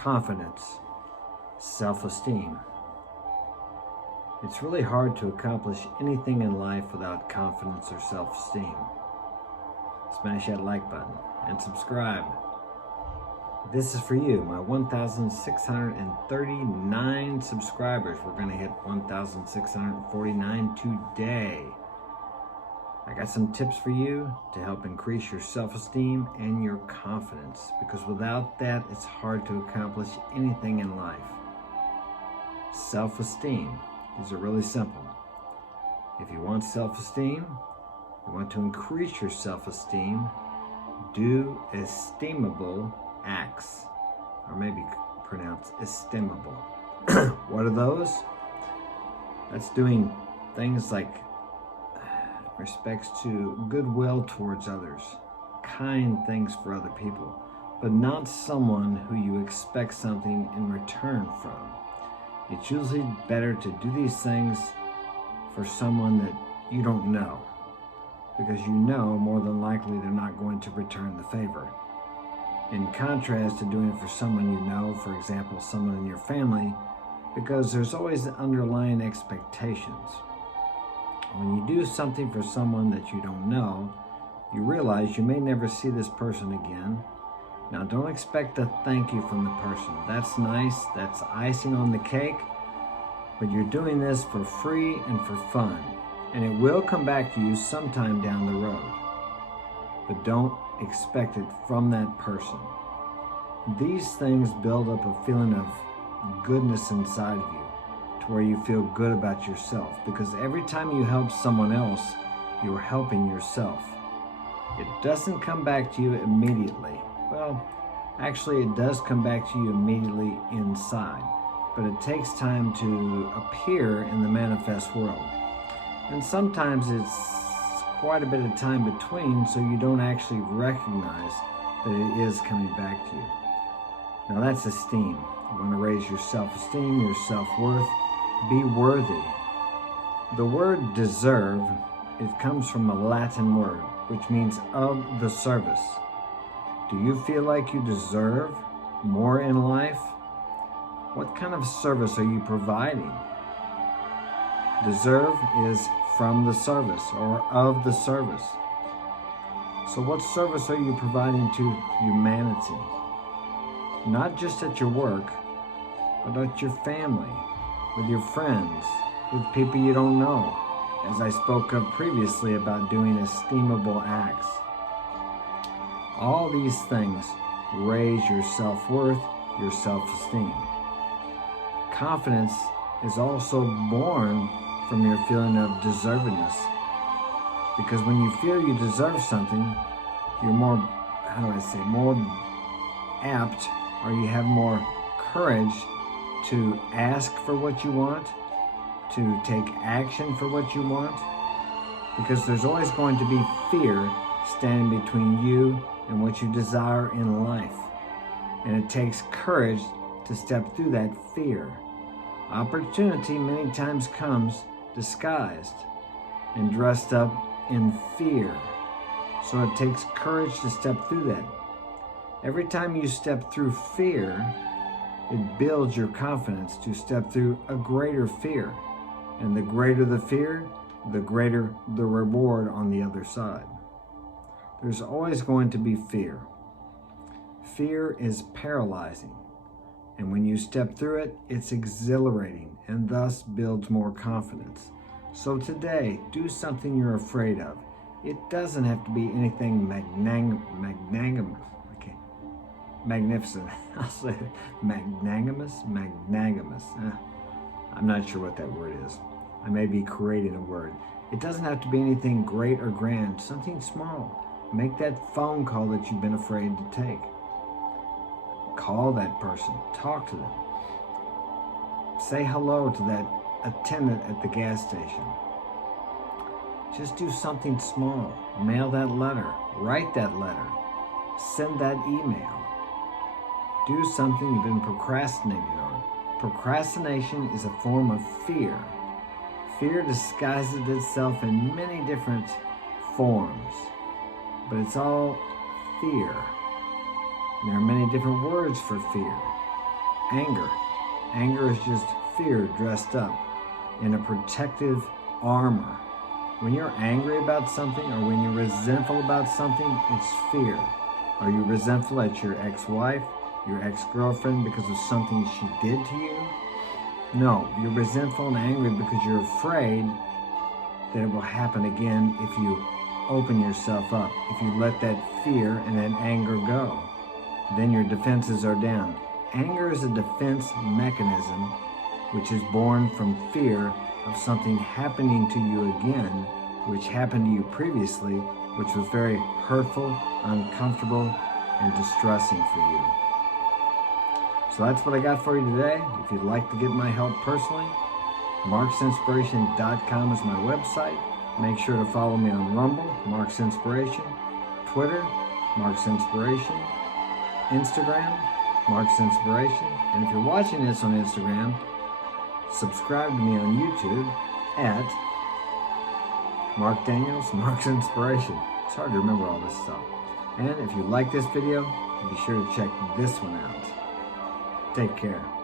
confidence, self-esteem. It's really hard to accomplish anything in life without confidence or self-esteem. Smash that like button and subscribe. This is for you, my 1,639 subscribers. We're going to hit 1,649 today. I got some tips for you to help increase your self-esteem and your confidence, because without that, it's hard to accomplish anything in life. Self-esteem. These are really simple. If you want self-esteem, you want to increase your self-esteem, do esteemable acts, or maybe pronounce estimable. What are those? That's doing things like respects to goodwill towards others, kind things for other people, but not someone who you expect something in return from. It's usually better to do these things for someone that you don't know, because you know more than likely they're not going to return the favor. In contrast to doing it for someone you know, for example, someone in your family, because there's always underlying expectations. When you do something for someone that you don't know, you realize you may never see this person again. Now, don't expect a thank you from the person. That's nice, that's icing on the cake, but you're doing this for free and for fun, and it will come back to you sometime down the road. But don't expect it from that person. These things build up a feeling of goodness inside of you, to where you feel good about yourself, because every time you help someone else, you're helping yourself. It doesn't come back to you immediately. Well, actually it does come back to you immediately inside, but it takes time to appear in the manifest world. And sometimes it's quite a bit of time between, so you don't actually recognize that it is coming back to you. Now that's esteem. You want to raise your self-esteem, your self-worth. Be worthy. The word deserve, it comes from a Latin word, which means of the service. Do you feel like you deserve more in life? What kind of service are you providing? Deserve is from the service or of the service. So what service are you providing to humanity? Not just at your work, but at your family, with your friends, with people you don't know, as I spoke of previously about doing esteemable acts. All these things raise your self-worth, your self-esteem. Confidence is also born from your feeling of deservedness, because when you feel you deserve something, you're more, more apt, or you have more courage to ask for what you want, to take action for what you want, because there's always going to be fear standing between you and what you desire in life. And it takes courage to step through that fear. Opportunity many times comes disguised and dressed up in fear. So it takes courage to step through that. Every time you step through fear, it builds your confidence to step through a greater fear. And the greater the fear, the greater the reward on the other side. There's always going to be fear. Fear is paralyzing. And when you step through it, it's exhilarating and thus builds more confidence. So today, do something you're afraid of. It doesn't have to be anything magnificent. I'll say it. Magnanimous. I'm not sure what that word is. I may be creating a word. It doesn't have to be anything great or grand, something small. Make that phone call that you've been afraid to take. Call that person, talk to them. Say hello to that attendant at the gas station. Just do something small. Mail that letter, write that letter, send that email. Do something you've been procrastinating on. Procrastination is a form of fear. Fear disguises itself in many different forms, but it's all fear. There are many different words for fear. anger. Anger is just fear dressed up in a protective armor. When you're angry about something or when you're resentful about something, it's fear. Are you resentful at your ex-wife, your ex-girlfriend because of something she did to you? No, you're resentful and angry because you're afraid that it will happen again if you open yourself up, if you let that fear and that anger go. Then your defenses are down. Anger is a defense mechanism which is born from fear of something happening to you again, which happened to you previously, which was very hurtful, uncomfortable, and distressing for you. So that's what I got for you today. If you'd like to get my help personally, marksinspiration.com is my website. Make sure to follow me on Rumble, Mark's Inspiration, Twitter, Mark's Inspiration, Instagram, Mark's Inspiration. And if you're watching this on Instagram, subscribe to me on YouTube at Mark Daniels, Mark's Inspiration. It's hard to remember all this stuff. And if you like this video, be sure to check this one out. Take care.